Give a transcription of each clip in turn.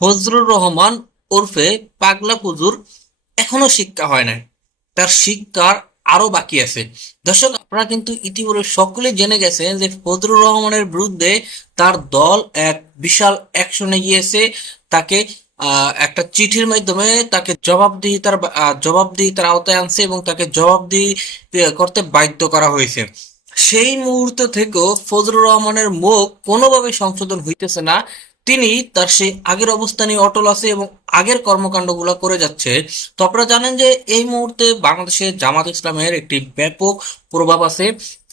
ফজলুর রহমান ওরফে পাগলা হুজুর এখনো শিক্ষা হয় নাই, তার শিক্ষার আরো বাকি আছে। দর্শক, আপনারা কিন্তু ইতিপূর্বে সকলে জেনে গেছেন যে ফজলুর রহমানের বিরুদ্ধে তার দল এক বিশাল অ্যাকশনে গিয়েছে। তাকে একটা চিঠির মাধ্যমে তাকে জবাবদিহিতার আওতায় আনছে এবং তাকে জবাবদিহি করতে বাধ্য করা হয়েছে। সেই মুহূর্ত থেকেও ফজলুর রহমানের মুখ কোনোভাবে সংশোধন হইতেছে না। তিনি তার সেই আগের অবস্থানে অটল আছে এবং আগের কর্মকাণ্ডগুলো করে যাচ্ছে। তো আপনারা জানেন যে এই মুহূর্তে বাংলাদেশে জামাত ইসলামের একটি ব্যাপক প্রভাব আছে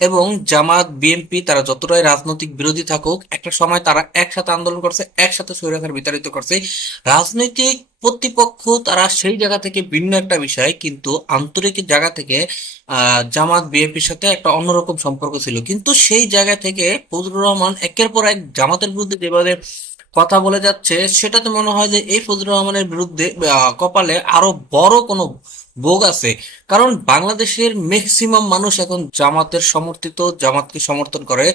এবং জামাত বিএনপি তারা যতটাই রাজনৈতিক বিরোধী থাকুক, একটা সময় তারা একসাথে আন্দোলন করছে, একসাথে স্বৈরাচার বিতাড়িত করছে। রাজনৈতিক প্রতিপক্ষ তারা সেই জায়গা থেকে ভিন্ন একটা বিষয়, কিন্তু আন্তরিক জায়গা থেকে জামাত বিএনপির সাথে একটা অন্যরকম সম্পর্ক ছিল। কিন্তু সেই জায়গা থেকে ফজলুর রহমান একের পর এক জামাতের বিরুদ্ধে যেভাবে কথা বলে যাচ্ছে, সেটাতে মনে হয় যে এই ফজলুর রহমানের বিরুদ্ধে কপালে আরো বড় কোনো ভোগ আছে। কারণ বাংলাদেশের ম্যাক্সিমাম মানুষ এখন জামাতের সমর্থিত, জামাতকে সমর্থন করে।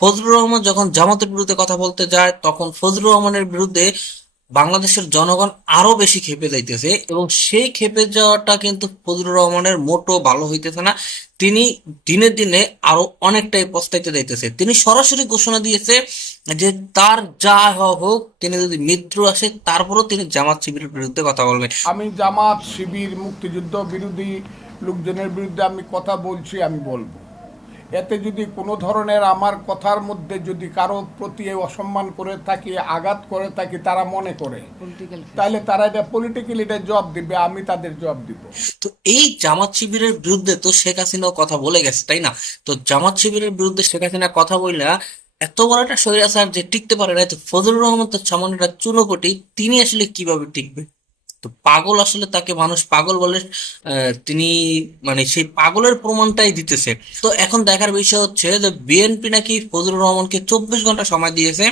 ফজলুর রহমান যখন জামাতের বিরুদ্ধে কথা বলতে যায়, তখন ফজলুর রহমানের বিরুদ্ধে বাংলাদেশের জনগণ আরো বেশি ক্ষেপে যাইতেছে এবং সেই ক্ষেপে যাওয়াটা কিন্তু ফজলুর রহমানের মোটো ভালো হইতেছে না। তিনি দিনে দিনে আরো অনেকটাই পস্তাইতে যাইতেছে। তিনি সরাসরি ঘোষণা দিয়েছে যে তার যা হওয়া হোক, তিনি যদি মৃত্যু আসে তারপরও তিনি জামাত শিবিরের বিরুদ্ধে কথা বলবেন। আমি জামাত শিবির মুক্তিযুদ্ধ বিরোধী লোকজনের বিরুদ্ধে আমি কথা বলছি, আমি বলবো। এতে যদি কোনো ধরনের আমার কথার মধ্যে যদি কারো প্রতি অসম্মান করে থাকি, আঘাত করে থাকি, তারা মনে করে, তাহলে তারা এটা পলিটিক্যালি এটা জবাব দিবে, আমি তাদের জবাব দিব। তো এই জামাত শিবিরের বিরুদ্ধে তো শেখ হাসিনাও কথা বলে গেছে, তাই না? তো জামাত শিবিরের বিরুদ্ধে শেখ হাসিনা কথা বললে এত বড় একটা স্বৈরাচার যে টিকতে পারে না, তো ফজলুর রহমান তো সামান্য একটা চুনোপুটি, তিনি আসলে কিভাবে টিকবে? তো পাগল, আসলে তাকে মানুষ পাগল বলে। তিনি মানে সেই পাগলের প্রমাণটাই দিতেছে। তো এখন দেখার বিষয় হচ্ছে যে বিএনপি নাকি ফজলুর রহমানকে 24 ঘন্টা সময় দিয়েছে।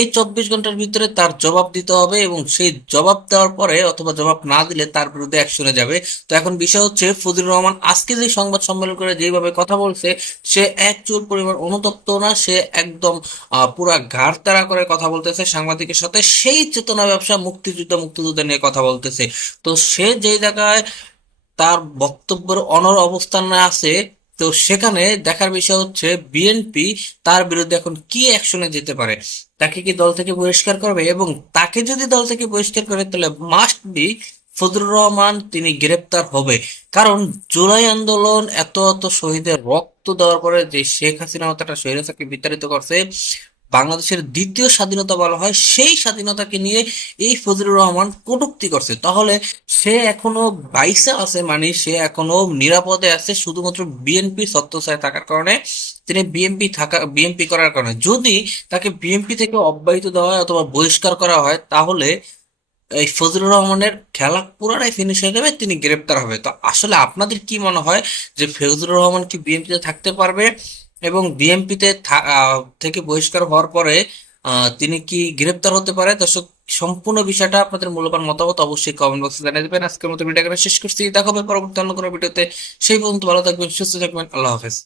এই 24 ঘন্টার ভিতরে তার জবাব দিতে হবে এবং সেই জবাব দেওয়ার পরে অথবা জবাব না দিলে তার বিরুদ্ধে অ্যাকশনে যাবে। তো এখন বিষয় হচ্ছে ফজলুর রহমান আজকে যে সংবাদ সম্মেলন করে যেভাবে কথা বলছে, সে এক চুল পরিমাণ অনুতপ্ত না, সে একদম পুরা ঘাড় তাড়া করে কথা বলতেছে সাংবাদিকের সাথে। সেই চেতনা ব্যবসা, মুক্তিযুদ্ধ নিয়ে কথা বলতেছে। তো সে যে জায়গায় তার বক্তব্যের অনড় অবস্থানে আছে, তো সেখানে দেখার বিষয় হচ্ছে বিএনপি তার বিরুদ্ধে এখন কি অ্যাকশনে যেতে পারে। তাকে কি দল থেকে বহিষ্কার করবে? এবং তাকে যদি দল থেকে বহিষ্কার করে, তাহলে মাস্ট বি ফজলুর রহমান তিনি গ্রেপ্তার হবে। কারণ জুলাই আন্দোলন এত এত শহীদের রক্ত দেওয়ার পরে যে শেখ হাসিনা মতো একটা স্বৈরাচারকে বিতাড়িত করছে, বাংলাদেশের দ্বিতীয় স্বাধীনতা বলা হয়, সেই স্বাধীনতাকে নিয়ে এই ফজলুর রহমান কটূক্তি করছে। তাহলে সে এখনো বাইসে আছে, মানে সে এখনো নিরাপদে আছে শুধুমাত্র বিএনপি ছত্রছায়ায় থাকার কারণে। তিনি বিএনপি করার কারণে, যদি তাকে বিএনপি থেকে অব্যাহতি দেওয়া হয় অথবা বহিষ্কার করা হয়, তাহলে এই ফজলুর রহমানের খেলা পুরাটাই ফিনিশ হয়ে যাবে, তিনি গ্রেপ্তার হবে। তো আসলে আপনাদের কি মনে হয় যে ফজলুর রহমান কি বিএনপিতে থাকতে পারবে? এবং বিএনপিতে থেকে বহিষ্কার হওয়ার পরে তিনি কি গ্রেপ্তার হতে পারে? দর্শক, সম্পূর্ণ বিষয়টা আপনাদের মূল্যবান মতামত অবশ্যই কমেন্ট বক্সে জানিয়ে দেবেন। আজকের মতো ভিডিও এখানে শেষ করছি, দেখা হবে পরবর্তী অন্য কোনো ভিডিওতে। সেই পর্যন্ত ভালো থাকবেন, সুস্থ থাকবেন, আল্লাহ হাফেজ।